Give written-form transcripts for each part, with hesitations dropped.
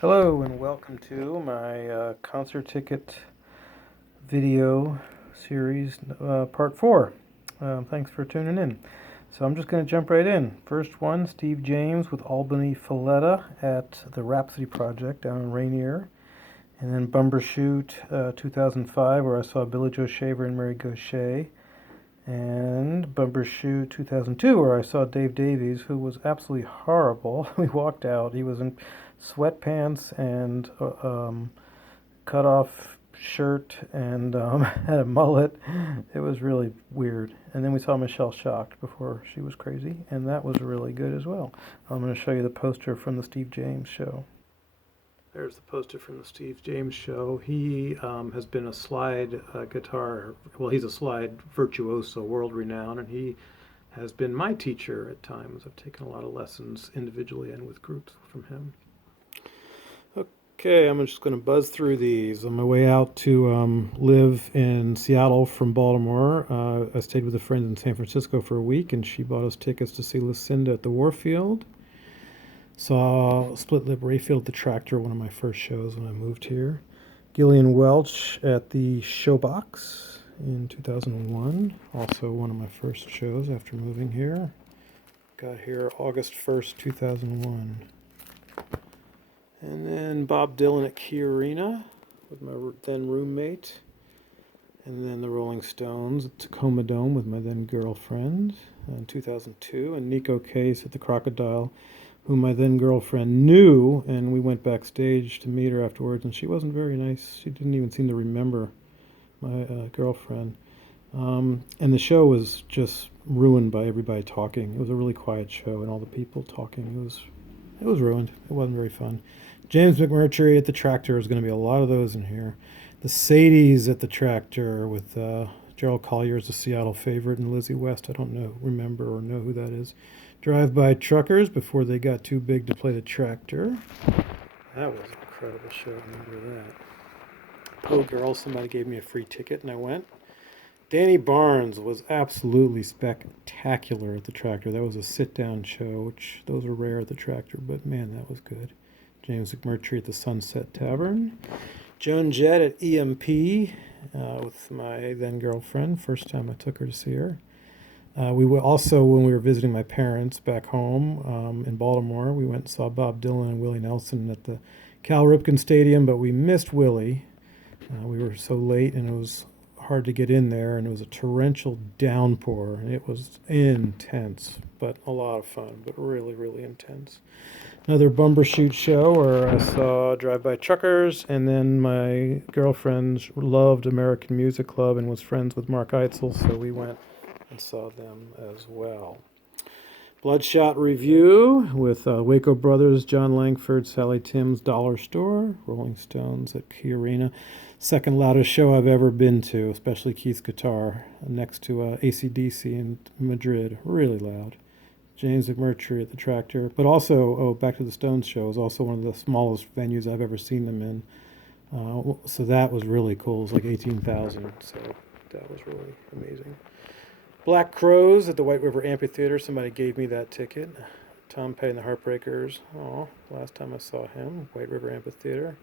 Hello and welcome to my concert ticket video series part 4. Thanks for tuning in. So I'm just going to jump right in. First one, Steve James with Albany Falletta at the Rhapsody Project down in Rainier. And then Bumbershoot 2005 where I saw Billy Joe Shaver and Mary Gauthier. And Bumbershoot 2002 where I saw Dave Davies, who was absolutely horrible. We walked out. He was in sweatpants and cut off shirt and had a mullet. It was really weird. And then we saw Michelle Shocked before she was crazy, and that was really good as well. I'm going to show you the poster from the Steve James show. There's the poster from the Steve James show. He has been a slide guitar, well, he's a slide virtuoso, world renowned, and he has been my teacher at times. I've taken a lot of lessons individually and with groups from him. Okay, I'm just going to buzz through these. On my way out to live in Seattle from Baltimore, I stayed with a friend in San Francisco for a week, and she bought us tickets to see Lucinda at the Warfield. Saw Split Lip Rayfield at the Tractor, one of my first shows when I moved here. Gillian Welch at the Showbox in 2001, also one of my first shows after moving here. Got here August 1st, 2001. And then Bob Dylan at Key Arena with my then roommate. And then the Rolling Stones at Tacoma Dome with my then girlfriend in 2002. And Nico Case at the Crocodile, whom my then girlfriend knew. And we went backstage to meet her afterwards. And she wasn't very nice. She didn't even seem to remember my girlfriend. And the show was just ruined by everybody talking. It was a really quiet show and all the people talking. It was ruined. It wasn't very fun. James McMurtry at the Tractor. There's going to be a lot of those in here. The Sadies at the Tractor with Gerald Collier as a Seattle favorite and Lizzie West. I don't remember or know who that is. Drive-By Truckers before they got too big to play the Tractor. That was an incredible show. I remember that. Poe Girls. Somebody gave me a free ticket and I went. Danny Barnes was absolutely spectacular at the Tractor. That was a sit-down show, which those are rare at the Tractor, but man, that was good. James McMurtry at the Sunset Tavern. Joan Jett at EMP with my then girlfriend. First time I took her to see her. We were also, when we were visiting my parents back home in Baltimore, we went and saw Bob Dylan and Willie Nelson at the Cal Ripken Stadium, but we missed Willie. We were so late and it was hard to get in there, and it was a torrential downpour, and it was intense, but a lot of fun, but really, really intense. Another Bumbershoot show where I saw Drive-By Truckers, and then my girlfriend loved American Music Club and was friends with Mark Eitzel, so we went and saw them as well. Bloodshot Review with Waco Brothers, John Langford, Sally Timms, Dollar Store, Rolling Stones at Key Arena. Second loudest show I've ever been to, especially Keith's guitar, next to AC/DC in Madrid. Really loud. James McMurtry at the Tractor. But also, back to the Stones show, was also one of the smallest venues I've ever seen them in. So that was really cool. It was like 18,000, so that was really amazing. Black Crowes at the White River Amphitheater. Somebody gave me that ticket. Tom Petty and the Heartbreakers. Oh, last time I saw him, White River Amphitheater.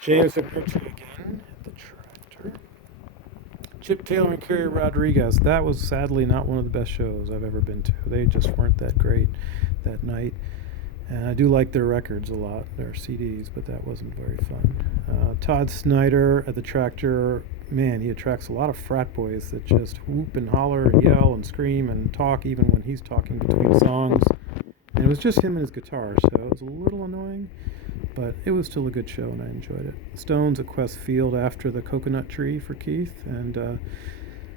James McMurtry again at the Tractor. Chip Taylor and Kerry Rodriguez. That was sadly not one of the best shows I've ever been to. They just weren't that great that night. And I do like their records a lot, their CDs, but that wasn't very fun. Todd Snyder at the Tractor. Man, he attracts a lot of frat boys that just whoop and holler and yell and scream and talk even when he's talking between songs. And it was just him and his guitar, so it was a little annoying, but it was still a good show and I enjoyed it. Stones at Quest Field after the Coconut Tree for Keith, and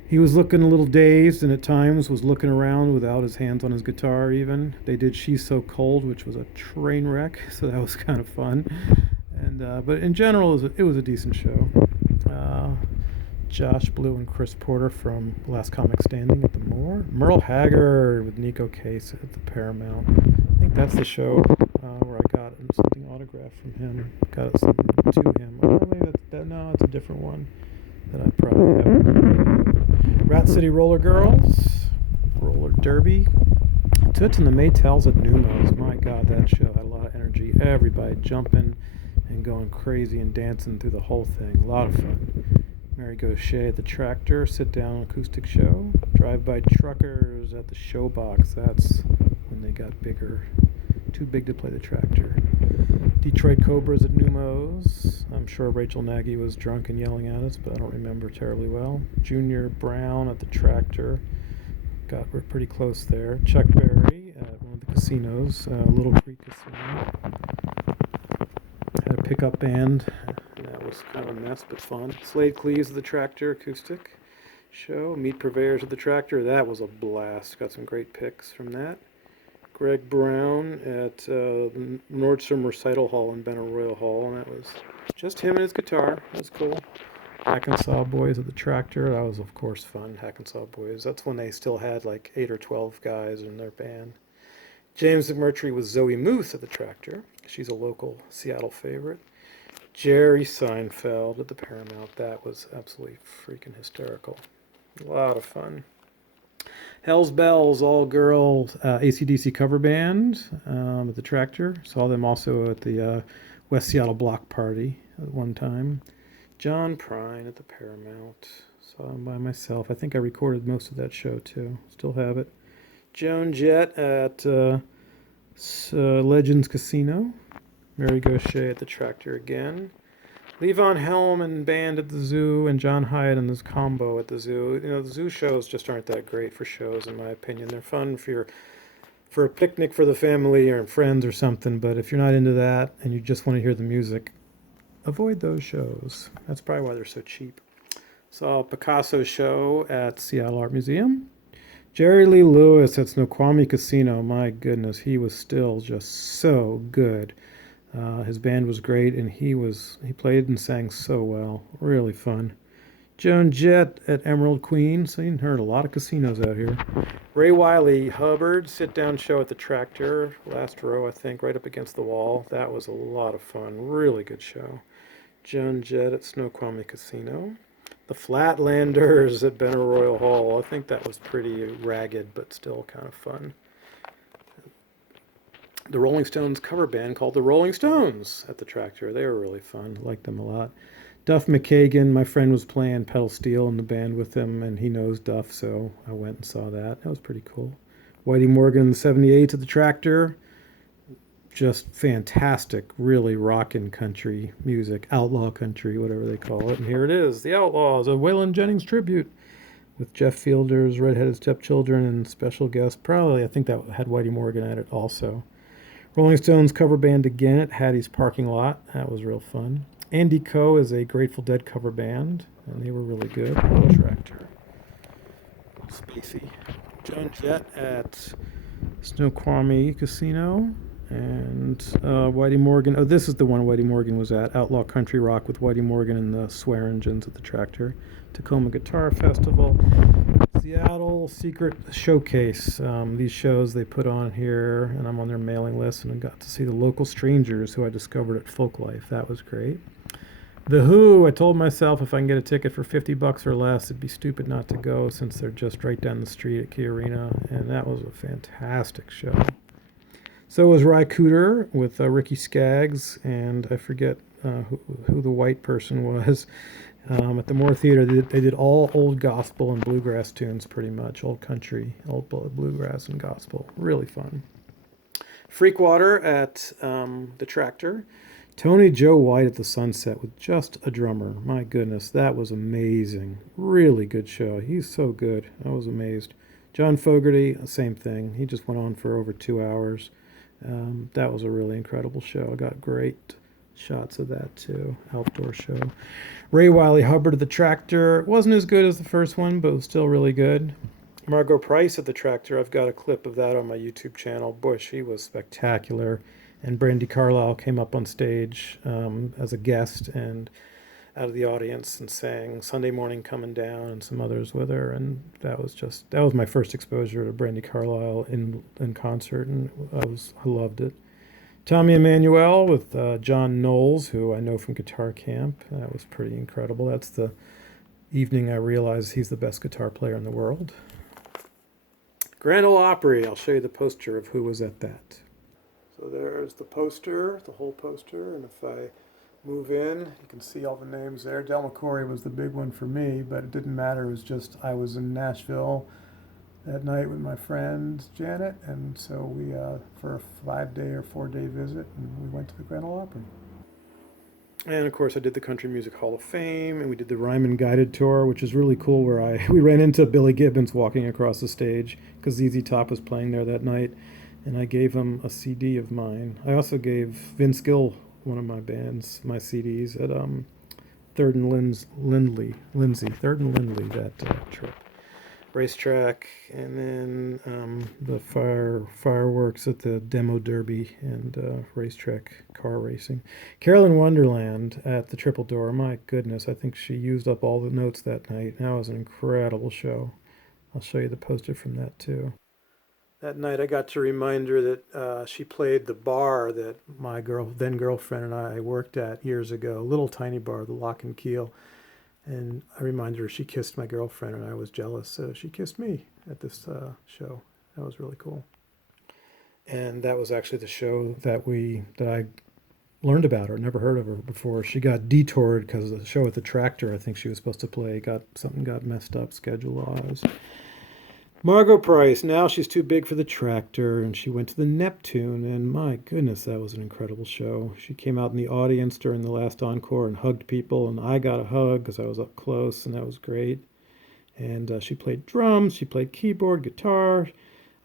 he was looking a little dazed and at times was looking around without his hands on his guitar even. They did She's So Cold, which was a train wreck, so that was kind of fun. And but in general, it was a decent show. Josh Blue and Chris Porter from Last Comic Standing at the Moore. Merle Haggard with Nico Case at the Paramount. I think that's the show where I got something autographed from him. Got something to him. Oh, maybe no, it's a different one that I probably haven't. Rat City Roller Girls. Roller Derby. Toots and the Maytals at Numos. My God, that show had a lot of energy. Everybody jumping, going crazy and dancing through the whole thing. A lot of fun. Mary Gaucher at the Tractor, sit-down acoustic show. Drive-by Truckers at the Showbox. That's when they got bigger. Too big to play the Tractor. Detroit Cobras at Numos. I'm sure Rachel Nagy was drunk and yelling at us, but I don't remember terribly well. Junior Brown at the Tractor. We're pretty close there. Chuck Berry at one of the casinos, Little Creek Casino. Had a pickup band. That was kind of a mess, but fun. Slade Cleaves at the Tractor acoustic show. Meat Purveyors at the Tractor. That was a blast. Got some great picks from that. Greg Brown at Nordstrom Recital Hall in Benaroya Hall, and that was just him and his guitar. That was cool. Hackensaw Boys at the Tractor. That was, of course, fun. Hackensaw Boys. That's when they still had like 8 or 12 guys in their band. James McMurtry with Zoe Moose at the Tractor. She's a local Seattle favorite. Jerry Seinfeld at the Paramount. That was absolutely freaking hysterical. A lot of fun. Hell's Bells, all-girl AC/DC cover band at the Tractor. Saw them also at the West Seattle Block Party at one time. John Prine at the Paramount. Saw him by myself. I think I recorded most of that show, too. Still have it. Joan Jett at Legends Casino. Mary Gaucher at the Tractor again. Levon Helm and band at the Zoo, and John Hyatt and this combo at the Zoo. You know, the Zoo shows just aren't that great for shows, in my opinion. They're fun for a picnic for the family or friends or something, but if you're not into that and you just want to hear the music, avoid those shows. That's probably why they're so cheap. Saw Picasso show at Seattle Art Museum. Jerry Lee Lewis at Snoqualmie Casino. My goodness, he was still just so good. His band was great, and he played and sang so well. Really fun. Joan Jett at Emerald Queen. So you heard a lot of casinos out here. Ray Wiley Hubbard sit-down show at the Tractor. Last row, I think, right up against the wall. That was a lot of fun. Really good show. Joan Jett at Snoqualmie Casino. The Flatlanders at Benaroya Hall. I think that was pretty ragged, but still kind of fun. The Rolling Stones cover band called the Rolling Stones at the Tractor. They were really fun. Liked them a lot. Duff McKagan, my friend was playing pedal steel in the band with him, and he knows Duff, so I went and saw that. That was pretty cool. Whitey Morgan and the 78s at the Tractor. Just fantastic, really rockin' country music, outlaw country, whatever they call it. And here it is, The Outlaws, a Waylon Jennings tribute with Jeff Fielder's Redheaded Stepchildren and special guest, probably, I think that had Whitey Morgan at it also. Rolling Stones cover band again at Hattie's Parking Lot. That was real fun. Andy Coe is a Grateful Dead cover band, and they were really good. Tractor. Spacey. Joan Jett at Snoqualmie Casino. And Whitey Morgan. Oh, this is the one Whitey Morgan was at. Outlaw Country Rock with Whitey Morgan and the Swear Engines at the Tractor. Tacoma Guitar Festival. Seattle Secret Showcase. These shows they put on here, and I'm on their mailing list, and I got to see the local strangers who I discovered at Folklife. That was great. The Who, I told myself if I can get a ticket for $50 or less, it'd be stupid not to go since they're just right down the street at Key Arena, and that was a fantastic show. So was Ry Cooder with Ricky Skaggs, and I forget who the white person was. At the Moore Theater, they did all old gospel and bluegrass tunes, pretty much. Old country, old bluegrass and gospel. Really fun. Freakwater at the Tractor. Tony Joe White at the Sunset with just a drummer. My goodness, that was amazing. Really good show. He's so good. I was amazed. John Fogerty, same thing. He just went on for over 2 hours. That was a really incredible show. I got great shots of that too. Outdoor show. Ray Wiley Hubbard at the Tractor. Wasn't as good as the first one, but was still really good. Margot Price at the Tractor. I've got a clip of that on my YouTube channel. Boy, she was spectacular. And Brandy Carlisle came up on stage as a guest and out of the audience and sang Sunday Morning Coming Down and some others with her. And that was my first exposure to Brandy Carlisle in concert, and I loved it. Tommy Emmanuel with John Knowles, who I know from Guitar Camp. That was pretty incredible. That's the evening I realized he's the best guitar player in the world. Grand Ole Opry. I'll show you the poster of who was at that. So there's the poster, the whole poster, and if I move in. You can see all the names there. Del McCoury was the big one for me, but it didn't matter. It was just I was in Nashville that night with my friend Janet, and so we for a 5 day or 4 day visit, and we went to the Grand Ole Opry. And of course, I did the Country Music Hall of Fame, and we did the Ryman guided tour, which is really cool. Where we ran into Billy Gibbons walking across the stage because ZZ Top was playing there that night, and I gave him a CD of mine. I also gave Vince Gill, one of my bands, my CDs at Third and Lindsay, Third and Lindley that trip. Racetrack, and then the fireworks at the demo derby and racetrack car racing. Carolyn Wonderland at the Triple Door. My goodness, I think she used up all the notes that night. That was an incredible show. I'll show you the poster from that too. That night, I got to remind her that she played the bar that my then girlfriend and I worked at years ago. A little tiny bar, the Lock and Keel. And I reminded her she kissed my girlfriend, and I was jealous, so she kissed me at this show. That was really cool. And that was actually the show that I learned about her. Never heard of her before. She got detoured because the show at the Tractor, I think she was supposed to play, got messed up schedule-wise. Margot Price, now she's too big for the Tractor, and she went to the Neptune, and my goodness, that was an incredible show. She came out in the audience during the last encore and hugged people, and I got a hug because I was up close, and that was great. And she played drums, she played keyboard, guitar.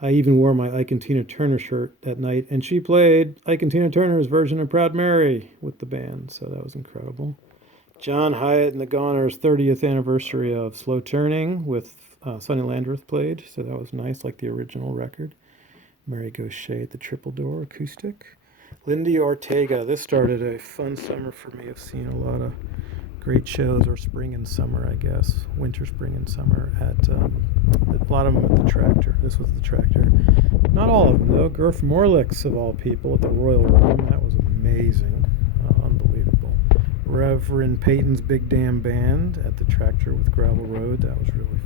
I even wore my Ike and Tina Turner shirt that night, and she played Ike and Tina Turner's version of Proud Mary with the band, so that was incredible. John Hyatt and the Goners' 30th anniversary of Slow Turning with Sonny Landreth played, so that was nice, like the original record. Mary Gauthier at the Triple Door acoustic. Lindy Ortega. This started a fun summer for me. I've seen a lot of great shows, or spring and summer, I guess. Winter, spring, and summer at a lot of them at the Tractor. This was the Tractor. Not all of them, though. Gerf Morlix, of all people, at the Royal Room. That was amazing. Unbelievable. Reverend Peyton's Big Damn Band at the Tractor with Gravel Road. That was really fun.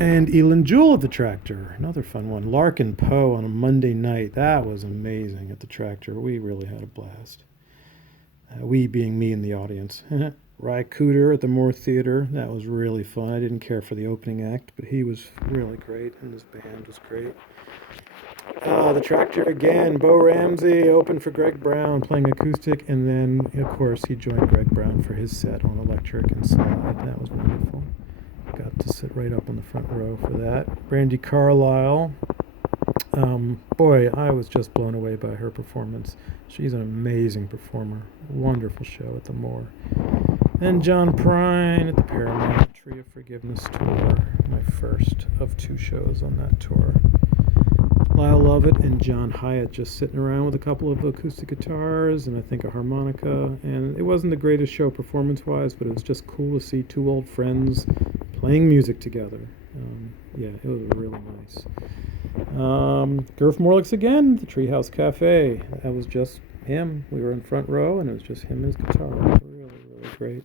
And Elin Jewell at the Tractor, another fun one. Larkin Poe on a Monday night. That was amazing at the Tractor. We really had a blast. We being me in the audience. Ry Cooder at the Moore Theater. That was really fun. I didn't care for the opening act, but he was really great, and his band was great. The Tractor again. Bo Ramsey opened for Greg Brown playing acoustic, and then, of course, he joined Greg Brown for his set on electric and slide. That was wonderful. Got to sit right up on the front row for that. Brandy Carlisle. Boy, I was just blown away by her performance. She's an amazing performer. Wonderful show at the Moore. And John Prine at the Paramount Tree of Forgiveness tour. My first of 2 shows on that tour. Lyle Lovett and John Hyatt just sitting around with a couple of acoustic guitars and I think a harmonica. And it wasn't the greatest show performance-wise, but it was just cool to see 2 old friends playing music together. Yeah, it was really nice. Gerf Morlix again, the Treehouse Cafe. That was just him. We were in front row, and it was just him and his guitar. Really, really great.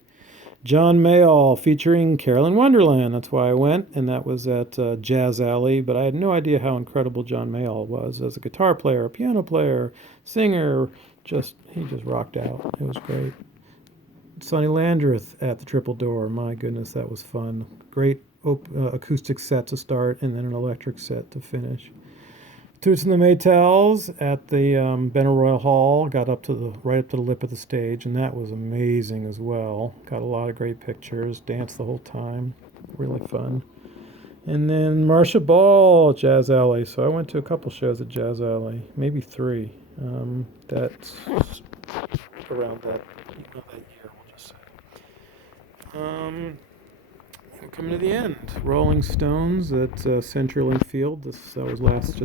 John Mayall featuring Carolyn Wonderland. That's why I went, and that was at Jazz Alley. But I had no idea how incredible John Mayall was as a guitar player, a piano player, singer. He just rocked out. It was great. Sonny Landreth at the Triple Door. My goodness, that was fun. Great acoustic set to start, and then an electric set to finish. Toots and the Maytals at the Benaroya Hall. Got right up to the lip of the stage, and that was amazing as well. Got a lot of great pictures. Danced the whole time. Really fun. And then Marcia Ball at Jazz Alley. So I went to a couple shows at Jazz Alley, maybe 3. That's around that year, we'll just say. We're coming to the end. Rolling Stones at CenturyLink Field. That was last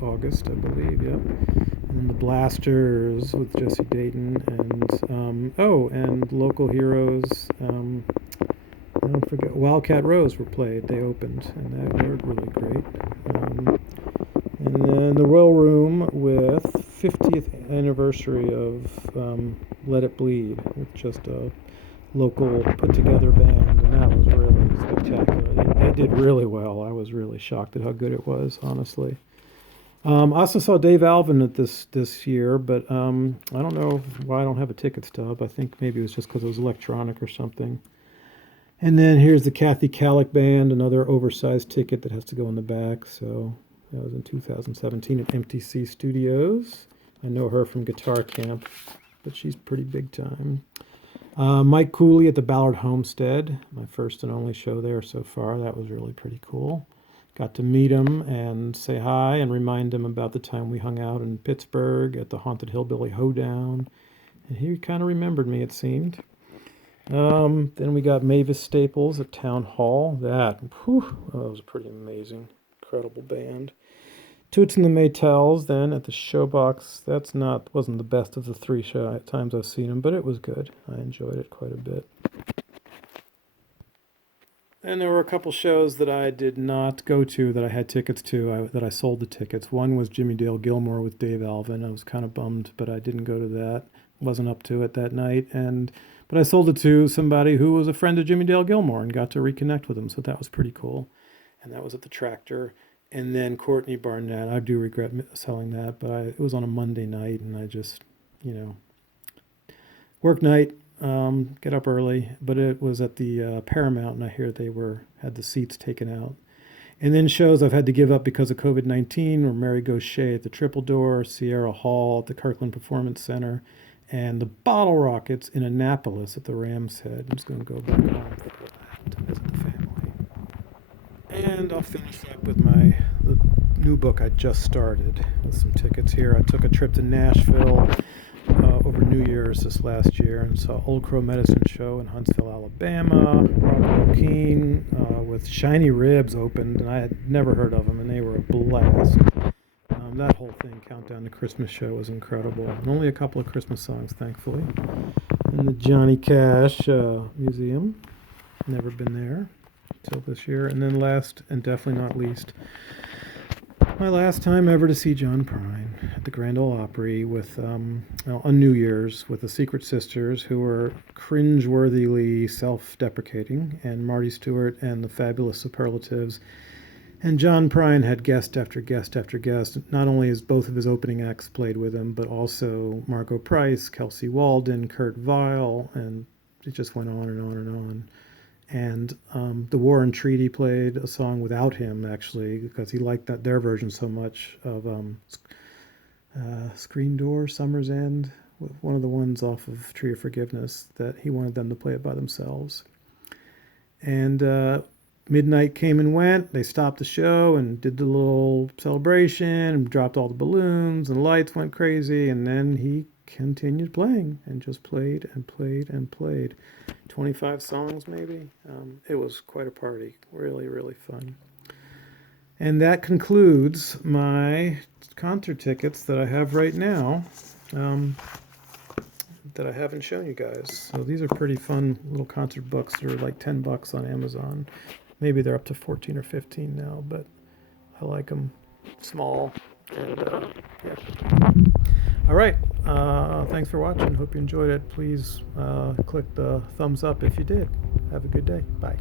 August, I believe. Yep. And then the Blasters with Jesse Dayton and local heroes. I don't forget. Wildcat Rose were played. They opened, and they were really great. And then the Royal Room with 50th anniversary of Let It Bleed with just a local put-together band, and that was really spectacular. They did really well. I was really shocked at how good it was, honestly. I also saw Dave Alvin at this year, but I don't know why I don't have a ticket stub. I think maybe it was just because it was electronic or something. And then here's the Kathy Kallick Band, another oversized ticket that has to go in the back. So that was in 2017 at MTC Studios. I know her from Guitar Camp, but she's pretty big time. Mike Cooley at the Ballard Homestead, my first and only show there so far. That was really pretty cool. Got to meet him and say hi and remind him about the time we hung out in Pittsburgh at the Haunted Hillbilly Hoedown. And he kind of remembered me, it seemed. Then we got Mavis Staples at Town Hall. That was pretty amazing. Incredible band. Toots and the Maytals then at the Showbox. Wasn't the best of the three times I've seen them, but it was good. I enjoyed it quite a bit. And there were a couple shows that I did not go to that I had tickets to, that I sold the tickets. One was Jimmy Dale Gilmore with Dave Alvin. I was kind of bummed, but I didn't go to that. Wasn't up to it that night. But I sold it to somebody who was a friend of Jimmy Dale Gilmore and got to reconnect with him. So that was pretty cool. And that was at the Tractor. And then Courtney Barnett. I do regret selling that, but it was on a Monday night, and I just, work night, get up early. But it was at the Paramount, and I hear they had the seats taken out. And then shows I've had to give up because of COVID-19 were Mary Gaucher at the Triple Door, Sierra Hall at the Kirkland Performance Center, and the Bottle Rockets in Annapolis at the Ram's Head. I'm just going to go back home for that to visit the family. And I'll finish up with the new book I just started with some tickets here. I took a trip to Nashville over New Year's this last year and saw Old Crow Medicine Show in Huntsville, Alabama. Robert O'Keefe with Shiny Ribs opened, and I had never heard of them, and they were a blast. That whole thing, Countdown to Christmas show, was incredible. And only a couple of Christmas songs, thankfully. And the Johnny Cash Museum. Never been there till this year. And then last and definitely not least, my last time ever to see John Prine at the Grand Ole Opry on New Year's with the Secret Sisters, who were cringeworthily self-deprecating, and Marty Stewart and the Fabulous Superlatives. And John Prine had guest after guest after guest. Not only as both of his opening acts played with him, but also Margot Price, Kelsey Walden, Kurt Vile, and it just went on and on and on. And the War and Treaty played a song without him, actually, because he liked their version so much of Screen Door, Summer's End, one of the ones off of Tree of Forgiveness, that he wanted them to play it by themselves. And midnight came and went. They stopped the show and did the little celebration and dropped all the balloons and the lights went crazy. And then he continued playing and just played and played and played. 25 songs maybe. It was quite a party. Really, really fun. And that concludes my concert tickets that I have right now that I haven't shown you guys. So these are pretty fun little concert books. They're like $10 on Amazon. Maybe they're up to 14 or 15 now, but I like them small. And yeah. All right. Thanks for watching. Hope you enjoyed it. Please click the thumbs up if you did. Have a good day. Bye.